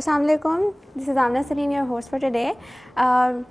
Assalamu alaikum. This is Amna Salim, your host for today.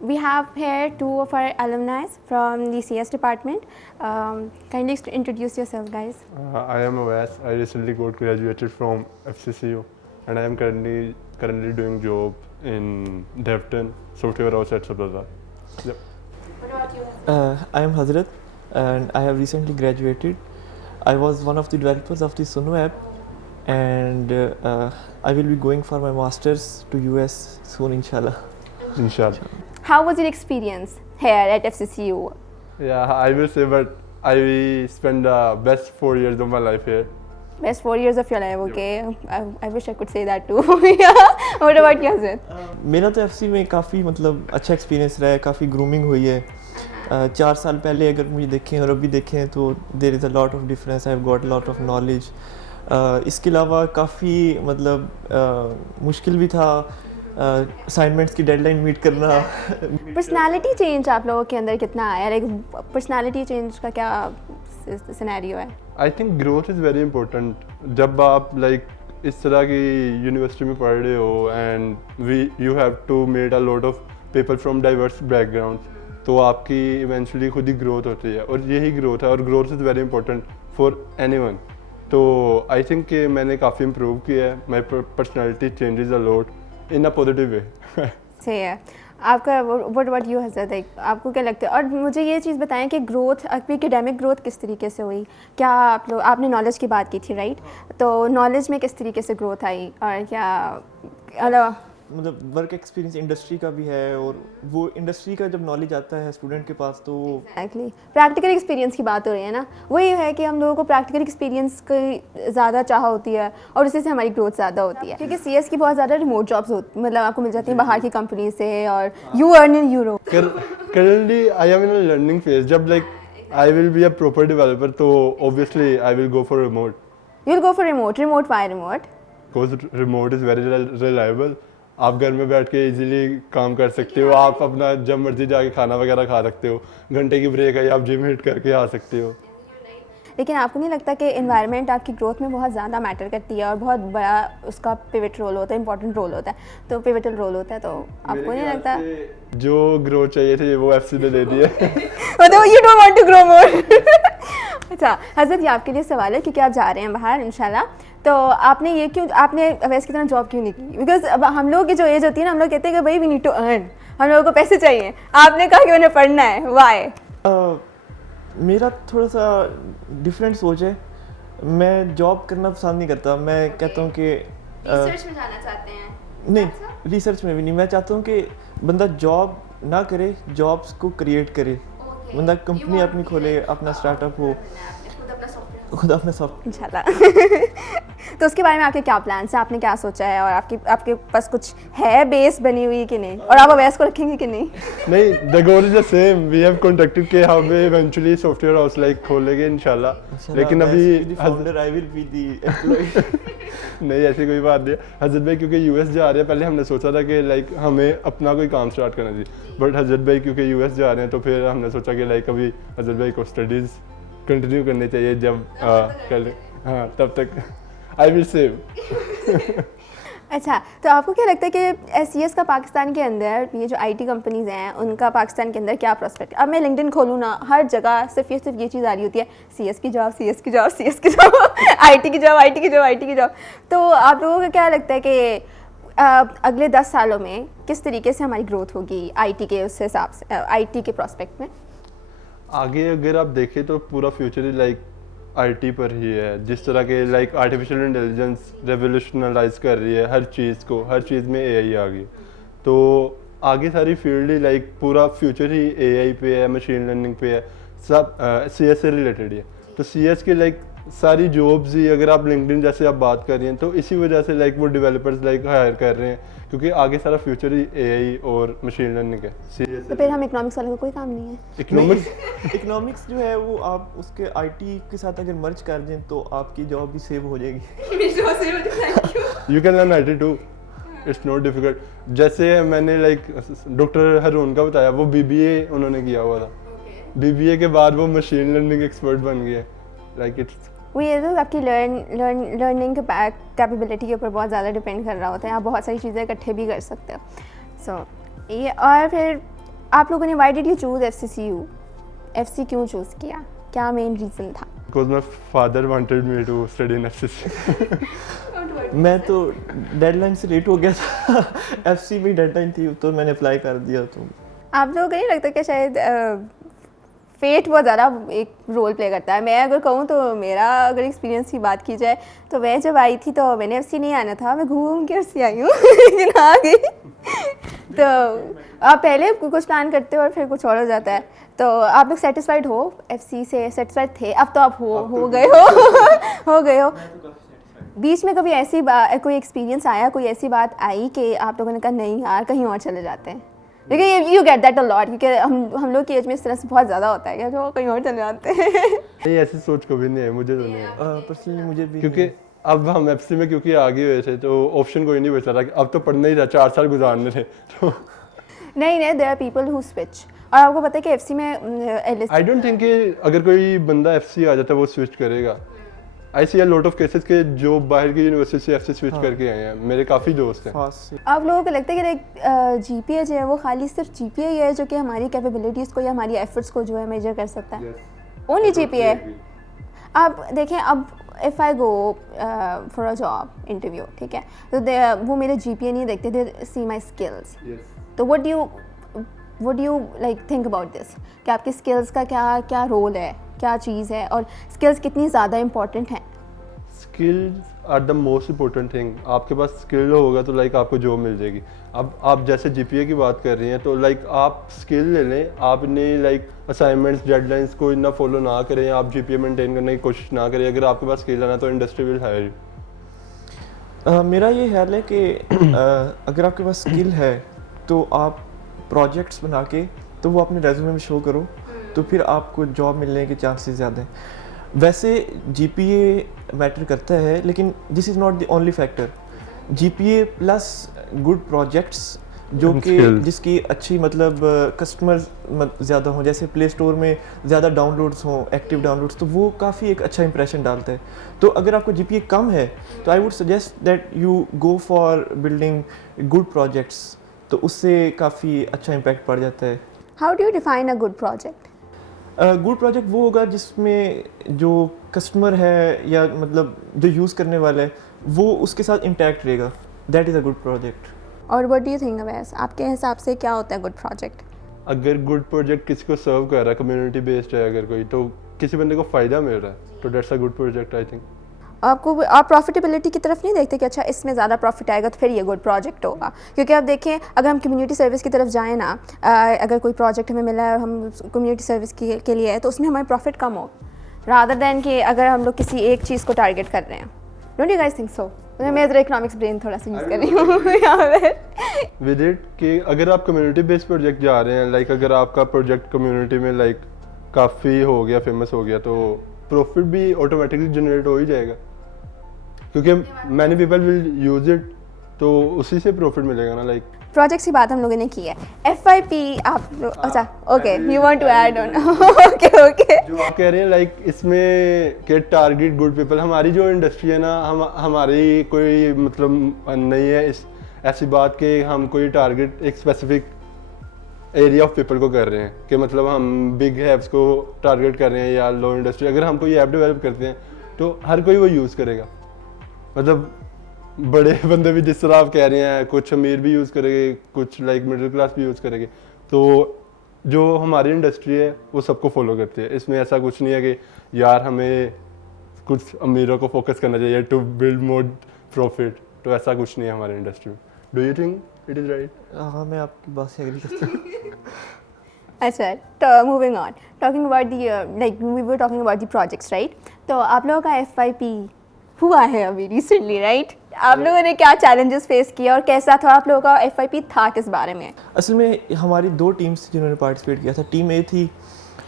We have here two of our alumni from the CS department. Kindly introduce yourself, guys. I am Awais. I recently got graduated from FCCU, and I am currently doing job in Devton Software House at Sabazar. Yep. What about you? I am Hazrat, and I have recently graduated. I was one of the developers of the Suno app, and I will be going for my masters to US soon, inshallah. Inshallah. How was your experience here at FCCU? Yeah, I will say, but I spent the best 4 years of my life here. Best 4 years of your life, okay? I wish I could say that too. What about you, Hazrat? मेरा तो FC में काफ़ी मतलब अच्छा experience रहा है, काफ़ी grooming हुई है. 4 साल पहले अगर मुझे देखें और अभी देखें तो there is a lot of difference. I have got lot of knowledge. इसके अलावा काफ़ी मतलब मुश्किल भी था असाइनमेंट्स की डेडलाइन मीट करना. पर्सनालिटी चेंज आप लोगों के अंदर कितना आया? लाइक पर्सनालिटी चेंज का क्या सिनेरियो है? I think growth is very important. जब आप लाइक इस तरह की यूनिवर्सिटी में पढ़ रहे हो and you have to met a lot of people from diverse background, तो आपकी इवेंचुअली खुद ही ग्रोथ होती है, और यही ग्रोथ है, और growth is very important for anyone. तो आई थिंक कि मैंने काफ़ी इम्प्रूव किया है. My personality changes a lot in a positive way. सही है. आपका व्हाट अबाउट यू हज़रत, आपको क्या लगता है? और मुझे ये चीज़ बताएं कि ग्रोथ, आपकी एकेडमिक ग्रोथ किस तरीके से हुई? क्या आपने नॉलेज की बात की थी, राइट? तो नॉलेज में किस तरीके से ग्रोथ आई, और क्या मतलब वर्क एक्सपीरियंस इंडस्ट्री का भी है, और वो इंडस्ट्री का जब नॉलेज आता है स्टूडेंट के पास तो एक्चुअली प्रैक्टिकल एक्सपीरियंस की बात हो रही है ना. वही है कि हम लोगों को प्रैक्टिकल एक्सपीरियंस की ज़्यादा चाह होती है, और उसी से हमारी ग्रोथ ज़्यादा होती है, क्योंकि सीएस की बहुत ज़्यादा रिमोट जॉब्स होती, मतलब आपको मिल जाती हैं बाहर की कंपनी से, और you earn in euro. Currently I am in a learning phase. जब like I will be a proper developer, तो obviously I will go for remote. You will go for remote. Why remote? Because remote is very reliable. आप घर में बैठ के easily काम कर सकते हो. आप अपना जब मर्जी जाके खाना वगैरह खा सकते हो. घंटे की ब्रेक है, आप जिम हिट करके आ सकते हो. लेकिन आपको नहीं लगता कि एनवायरनमेंट आपकी ग्रोथ में बहुत ज़्यादा मैटर करती है, और बहुत बड़ा उसका पिवट रोल होता है, इंपॉर्टेंट रोल होता है, तो पिवटल रोल होता है, तो आपको नहीं लगता? जो ग्रोथ चाहिए थी वो एफसी ने दे दिया. मतलब you don't want to grow more. अच्छा हज़रत, ये आपके लिए सवाल है, क्योंकि आप जा रहे हैं बाहर इंशाल्लाह, तो आपने अवैस की तरह जॉब क्यों नहीं की? बिकॉज अब हम लोगों की जो एज होती है ना, हम लोग कहते हैं कि भाई वी नीड टू अर्न, हम लोगों को पैसे चाहिए. आपने कहा कि उन्हें पढ़ना है. वाई? मेरा थोड़ा सा डिफरेंट सोच है. मैं जॉब करना पसंद नहीं करता. मैं कहता हूँ कि रिसर्च में जाना चाहते हैं? नहीं, रिसर्च में भी नहीं. मैं चाहता हूँ कि बंदा जॉब ना करे, जॉब्स को क्रिएट करे. बंदा कंपनी अपनी खोले, अपना स्टार्टअप हो, खुद अपना सॉफ्ट. इंशाल्लाह. तो उसके बारे में आपके क्या प्लान्स हैं? आपने क्या सोचा है, और आपके पास कुछ है बेस बनी हुई कि नहीं, और आप अवैस को रखेंगे कि नहीं? नहीं, the goal is the same. We have contacted कि हम इवेंचुअली सॉफ्टवेयर हाउस लाइक खोलेंगे इंशाल्लाह. लेकिन अभी founder I will be the employee. नहीं, ऐसी कोई बात नहीं. हजरत भाई क्योंकि यूएस जा रहे हैं, पहले हमने सोचा था कि लाइक हमें अपना कोई काम स्टार्ट करना चाहिए, बट हजरत भाई क्योंकि यूएस जा रहे हैं, तो फिर हमने सोचा कि लाइक अभी हजरत भाई को स्टडीज़ कंटिन्यू करनी चाहिए. जब कर हाँ तब तक आई विल सेव. अच्छा, तो आपको क्या लगता है कि एससीएस का पाकिस्तान के अंदर, ये जो आईटी कंपनीज हैं उनका पाकिस्तान के अंदर क्या प्रोस्पेक्ट? अब मैं लिंक्डइन खोलूँ ना, हर जगह सिर्फ ये चीज़ आ रही होती है, सीएस की जॉब, सीएस की जॉब, सीएस की जॉब, आईटी की जॉब, आईटी की जॉब, आईटी की जॉब. तो आप लोगों को क्या लगता है कि अगले 10 सालों में किस तरीके से हमारी ग्रोथ होगी आईटी के उस हिसाब से, आईटी के प्रोस्पेक्ट में? आगे अगर आप देखें तो पूरा फ्यूचर ही लाइक आईटी पर ही है. जिस तरह के लाइक आर्टिफिशियल इंटेलिजेंस रेवोल्यूशनलाइज कर रही है हर चीज़ को, हर चीज़ में एआई आ गई, तो आगे सारी फील्ड ही लाइक पूरा फ्यूचर ही एआई पे है, मशीन लर्निंग पे है, सब सीएस से रिलेटेड है. तो सीएस के लाइक सारी जॉब्स ही, अगर आप लिंक्डइन जैसे आप बात कर रही हैं, तो इसी वजह से लाइक वो डेवलपर्स लाइक हायर कर रहे हैं, क्योंकि आगे सारा फ्यूचर ही एआई और मशीन लर्निंग है. तो फिर हम इकोनॉमिक्स वालों को कोई काम नहीं है? इकोनॉमिक्स जो है वो आप उसके आईटी के साथ अगर मर्ज कर दें तो आपकी जॉब भी सेव हो जाएगी. You can learn IT too. It's not difficult. जैसे मैंने लाइक डॉक्टर हरून का बताया, वो बीबीए उन्होंने किया हुआ था. बीबीए के बाद वो मशीन लर्निंग एक्सपर्ट बन गए. लाइक इट्स वो ये तो आपकी लर्निंग कैपेबिलिटी के ऊपर बहुत ज़्यादा डिपेंड कर रहा होता है, आप बहुत सारी चीज़ें इकट्ठे भी कर सकते हो। सो ये, और फिर आप लोगों ने why did you choose FCCU, FC क्यों चूज़ किया, क्या मेन रीज़न था? Because my father wanted me to study in FCC। मैं तो डेडलाइन से लेट हो गया था FC में डेडलाइन थी तो मैंने अप्लाई कर दिया। तो आप लोगों को नहीं लगता कि शायद फेट बहुत ज़्यादा एक रोल प्ले करता है? मैं अगर कहूँ तो मेरा अगर एक्सपीरियंस की बात की जाए तो मैं जब आई थी तो मैंने FC नहीं आना था, मैं घूम के FC आई हूँ लेकिन आ गई। तो आप पहले कुछ प्लान करते हो और फिर कुछ और हो जाता है। तो आप लोग सेटिस्फाइड हो FC से? सेटिस्फाइड थे, अब तो आप हो गए हो हो गए हो। बीच में कभी ऐसी कोई एक्सपीरियंस आया, कोई ऐसी बात आई कि आप लोगों ने कहा नहीं यार कहीं और चले जाते हैं? क्योंकि you get that a lot, क्योंकि हम लोग की एज में इस तरह से बहुत ज़्यादा होता है कि जो कहीं और चले जाते हैं। नहीं, ऐसी सोच कभी नहीं है, मुझे तो नहीं है। पर्सनली मुझे भी क्योंकि अब हम FC में क्योंकि आगे हुए थे तो ऑप्शन कोई नहीं बचा रहा, अब तो पढ़ना ही था, 4 साल गुजारने थे तो नहीं, there are people who switch. और आपको पता है कि FC में आई डोंट थिंक कि अगर कोई बंदा FC आ जाता है वो स्विच करेगा। आई सी अ लॉट ऑफ केसेस के जो बाहर की यूनिवर्सिटी से FC स्विच करके आए हैं, मेरे काफ़ी दोस्त हैं। फास्ट से आप लोगों को लगता है कि GPA जो है वो खाली सिर्फ GPA ही है जो कि हमारी कैपेबिलिटीज़ को या हमारी एफर्ट्स को जो है मेजर कर सकता है? ओनली GPA है? आप देखें, अब if I go for a job interview, ठीक है, तो वो मेरे GPA नहीं देखते, दे सी माई स्किल्स। तो what do you like think about this, कि आपकी स्किल्स का क्या रोल है, क्या चीज़ है, और स्किल्स कितनी ज़्यादा इंपॉर्टेंट हैं? Skills are the most important thing. आपके पास स्किल होगा तो लाइक आपको जॉब मिल जाएगी। अब आप जैसे GPA की बात कर रही हैं तो लाइक आप स्किल ले लें, आपने लाइक असाइनमेंट्स डेडलाइंस को इतना फॉलो ना करें, आप GPA मेंटेन करने की कोशिश ना करें, अगर आपके पास स्किल है ना तो इंडस्ट्री विल हायर यू। मेरा ये ख्याल है कि अगर आपके पास स्किल है तो आप प्रोजेक्ट्स बना के तो वो अपने रेज्यूमे में शो करो, तो फिर आपको जॉब मिलने के चांसेस ज़्यादा हैं। वैसे GPA मैटर करता है, लेकिन this is not the only factor. GPA plus good projects जो कि जिसकी अच्छी मतलब कस्टमर्स ज़्यादा हों, जैसे प्ले स्टोर में ज़्यादा डाउनलोड्स हों, एक्टिव डाउनलोड्स, तो वो काफ़ी एक अच्छा इंप्रेशन डालता है। तो अगर आपको GPA कम है तो I would suggest that you go for building good projects, तो उससे काफ़ी अच्छा इम्पैक्ट पड़ जाता है। How do you define a good project? Good project वो होगा जिसमें जो कस्टमर है या मतलब जो यूज़ करने वाला है वो उसके साथ इंटैक्ट रहेगा, that is a good project. और what do you think Awais, आपके हिसाब से क्या होता है गुड प्रोजेक्ट? अगर गुड प्रोजेक्ट किसी को सर्व कर रहा है, कम्युनिटी बेस्ड है अगर कोई, तो किसी बंदे को फ़ायदा मिल रहा है, तो that's a good project I think. आप प्रॉफिटेबिलिटी की तरफ नहीं देखते कि अच्छा इसमें ज़्यादा प्रॉफिट आएगा तो फिर ये गुड प्रोजेक्ट होगा? क्योंकि आप देखें, अगर हम कम्युनिटी सर्विस की तरफ जाएँ ना, अगर कोई प्रोजेक्ट हमें मिला है और हम कम्युनिटी सर्विस के लिए है तो उसमें हमारे प्रॉफिट कम हो, रादर दैन कि अगर हम लोग किसी एक चीज़ को टारगेट कर रहे हैं। Don't you guys think so? मैं ज़रा इकोनॉमिक्स ब्रेन थोड़ा सा यूज़ कर रही हूँ यहाँ पे। विद इट कि अगर आप कम्युनिटी बेस्ड प्रोजेक्ट जा रहे हैं, लाइक अगर आपका प्रोजेक्ट कम्युनिटी में लाइक काफ़ी हो गया, फेमस हो गया, तो प्रॉफिट भी ऑटोमेटिकली जनरेट हो ही जाएगा, क्योंकि many people will use it, तो उसी से प्रॉफिट मिलेगा ना। लाइक प्रोजेक्ट्स की बात हम लोगों ने की है, FYP आप लोग, अच्छा okay, you want to add on? Okay जो आप कह रहे हैं लाइक इसमें के टारगेट गुड पीपल, हमारी जो इंडस्ट्री है ना, हमारी कोई मतलब नहीं है इस ऐसी बात कि हम कोई टारगेट एक स्पेसिफिक एरिया ऑफ पीपल को कर रहे हैं, कि मतलब हम बिग ऐप्स को टारगेट कर रहे हैं या लो इंडस्ट्री। अगर हम कोई ऐप डेवलप करते हैं तो हर कोई वो यूज़ करेगा, मतलब बड़े बंदे भी जिस तरह आप कह रहे हैं, कुछ अमीर भी यूज़ करेंगे, कुछ लाइक मिडिल क्लास भी यूज़ करेंगे, तो जो हमारी इंडस्ट्री है वो सबको फॉलो करती है। इसमें ऐसा कुछ नहीं है कि यार हमें कुछ अमीरों को फोकस करना चाहिए टू बिल्ड मोर प्रॉफिट, तो ऐसा कुछ नहीं है हमारी इंडस्ट्री में। Do you think it is right? हाँ, मैं आपकी बात से एग्री करता हूँ। अच्छा, तो moving on, talking about the like we were talking about the projects, right? तो आप लोगों का FYP हुआ है अभी रिसेंटली, राइट? आप लोगों ने क्या चैलेंजेस फेस किया और कैसा था आप लोगों का FYP था किस बारे में? असल में हमारी 2 टीम्स थी जिन्होंने पार्टिसिपेट किया था, टीम A थी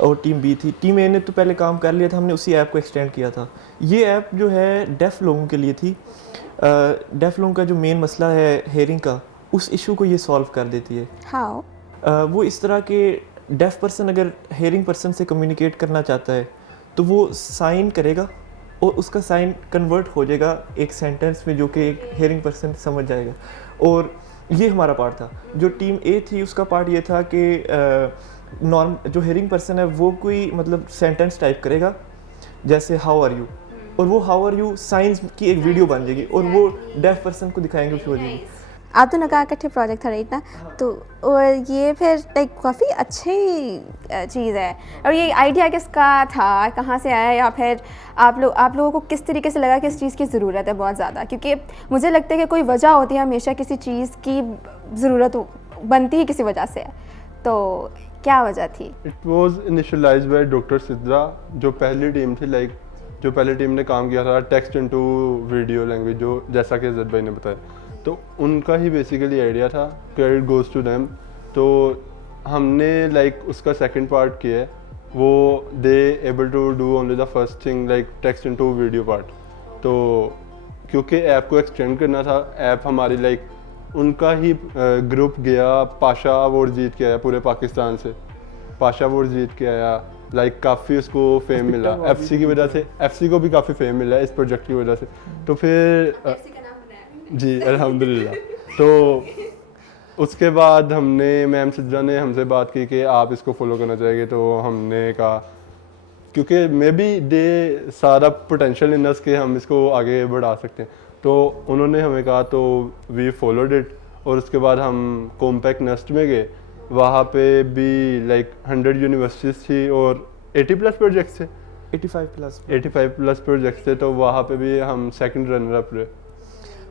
और टीम B थी। टीम A ने तो पहले काम कर लिया था, हमने उसी ऐप को एक्सटेंड किया था। ये ऐप जो है डेफ लोगों के लिए थी। डेफ लोगों का जो मेन मसला है हेयरिंग का, उस इशू को ये सॉल्व कर देती है। हाउ? वो इस तरह के डेफ पर्सन अगर हेयरिंग पर्सन से कम्युनिकेट करना चाहता है तो वो साइन करेगा और उसका साइन कन्वर्ट हो जाएगा एक सेंटेंस में जो कि एक हेयरिंग पर्सन समझ जाएगा। और ये हमारा पार्ट था। जो टीम ए थी उसका पार्ट ये था कि नॉर्म जो हेयरिंग पर्सन है वो कोई मतलब सेंटेंस टाइप करेगा जैसे हाउ आर यू, और वो हाउ आर यू साइंस की एक वीडियो बन जाएगी और वो डेफ पर्सन को दिखाएंगे उस वीडियो में। आप दोनों का इकट्ठे प्रोजेक्ट था राइट ना, तो और ये फिर लाइक काफ़ी अच्छी चीज़ है। और ये आइडिया किसका था, कहाँ से आया, या फिर आप लोगों को किस तरीके से लगा कि इस चीज़ की ज़रूरत है बहुत ज़्यादा? क्योंकि मुझे लगता है कि कोई वजह होती है हमेशा, किसी चीज़ की ज़रूरत बनती है किसी वजह से, तो क्या वजह थी? It was initialize by doctor Sidra, जो पहली टीम थी, लाइक जो पहली टीम ने काम किया था टेक्स्ट इनटू वीडियो लैंग्वेज, जो जैसा कि अजहर भाई ने बताया, तो उनका ही बेसिकली आइडिया था, क्रेडिट गोज टू देम। तो हमने लाइक उसका सेकंड पार्ट किया है, वो they able to do only the first thing like text into video part. तो क्योंकि ऐप को एक्सटेंड करना था, ऐप हमारी लाइक उनका ही ग्रुप गया, पाशा अवार्ड जीत के आया पूरे पाकिस्तान से, पाशा अवार्ड जीत के आया, लाइक काफ़ी उसको फेम मिला एफसी की वजह से, एफसी को भी काफ़ी फेम मिला इस प्रोजेक्ट की वजह से। तो फिर जी अल्हम्दुलिल्लाह। तो उसके बाद हमने मैम सिद्रा ने हमसे बात की कि आप इसको फॉलो करना चाहेंगे, तो हमने कहा क्योंकि मे बी दे सारा पोटेंशियल इन अस के हम इसको आगे बढ़ा सकते हैं, तो उन्होंने हमें कहा, तो वी फॉलोड इट। और उसके बाद हम कॉम्पैक्ट नेस्ट में गए, वहाँ पे भी लाइक 100 यूनिवर्सिटीज़ थी और 80+ प्रोजेक्ट्स थे, 85 प्लस प्रोजेक्ट्स थे, तो वहाँ पे भी हम सेकंड रनर अप रहे।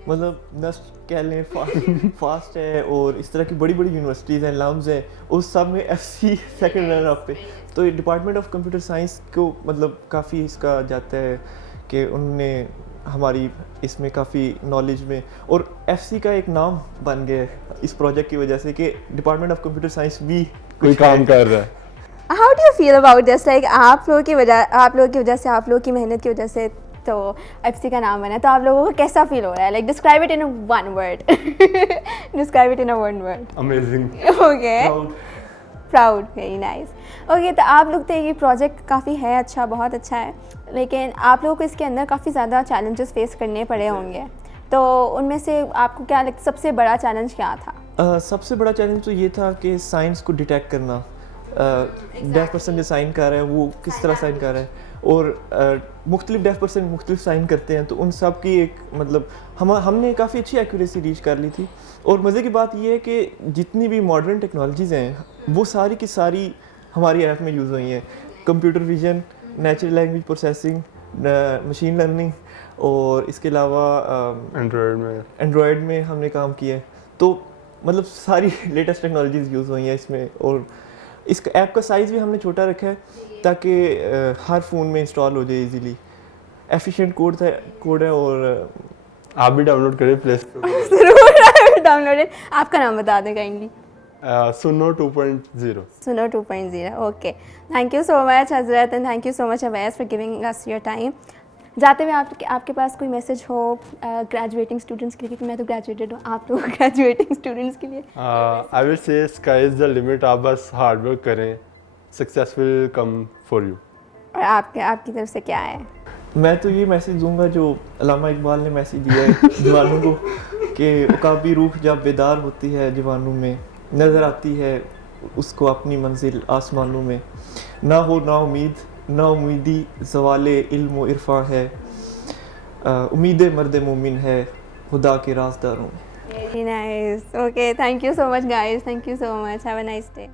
मतलब नस्ट कह लें फास्ट है और इस तरह की बड़ी बड़ी यूनिवर्सिटीज़ हैं, लम्स हैं, उस सब में एफसी सेकंड रनर अप पे। तो डिपार्टमेंट ऑफ कंप्यूटर साइंस को मतलब काफ़ी इसका जाता है कि उन्होंने हमारी इसमें काफ़ी नॉलेज में, और एफसी का एक नाम बन गया है इस प्रोजेक्ट की वजह से कि डिपार्टमेंट ऑफ कंप्यूटर साइंस भी कोई काम कर रहा है। How do you feel about this, like आप लोगों की वजह से, आप लोगों की मेहनत की वजह से तो एफसी का नाम बना, तो आप लोगों को कैसा फील हो रहा है? Like describe it in one word, describe it in one word. Amazing. Okay, proud, very nice. Okay, तो आप लोग तो ये प्रोजेक्ट काफ़ी है अच्छा, बहुत अच्छा है, लेकिन आप लोगों को इसके अंदर काफ़ी ज़्यादा चैलेंजेस फेस करने पड़े होंगे, तो उनमें से आपको क्या लगता है सबसे बड़ा चैलेंज क्या था? सबसे बड़ा चैलेंज तो ये था कि साइंस को डिटेक्ट करना, डेफ पर्सन जो साइन कर रहा है वो किस तरह साइन कर रहा है, और मुख्तलिफ डेफ पर्सन मुख्तलिफ साइन करते हैं, तो उन सब की एक मतलब हमने काफ़ी अच्छी एक्यूरेसी रीच कर ली थी। और मज़े की बात ये है कि जितनी भी मॉडर्न टेक्नोलॉजीज़ हैं वो सारी की सारी हमारी ऐप में यूज़ हुई हैं। Computer vision, natural language processing, machine learning, और इसके अलावा एंड्रॉयड में हमने काम किया है। तो मतलब सारी लेटेस्ट टेक्नोलॉजीज़ यूज़ हुई हैं इसमें। और इस ऐप का साइज़ भी हमने छोटा रखा है ताकि हर फ़ोन में इंस्टॉल हो जाए इजीली। एफिशिएंट कोड है, और आप भी डाउनलोड करें प्ले स्टोर पर। जरूर डाउनलोडेड। आपका नाम बता दें काइंडली। सुनो 2.0। सुनो 2.0। Okay, thank you so much Hazrat, and thank you so much Awais for giving us your time. जाते हुए आपके पास कोई मैसेज हो ग्रेजुएटिंग स्टूडेंट्स के लिए, क्योंकि मैं तो ग्रेजुएटेड हूँ, आप लोग ग्रेजुएटिंग स्टूडेंट्स के लिए? I will say sky is the limit, आप बस हार्ड वर्क करें, success will come for you. और आपकी तरफ से क्या है? मैं तो ये मैसेज दूंगा जो अल्लामा इकबाल ने मैसेज दिया है जवानों को, कि उकाबी रूह जब बेदार होती है जवानों में, नज़र आती है उसको अपनी मंजिल आसमानों में, ना हो ना उम्मीद ना उम्मीदी ज़वाले इल्म व इरफा है, उम्मीद मर्द मोमिन है खुदा के राज़दारों में। Very nice. Okay, thank you so much guys, thank you so much, have a nice day.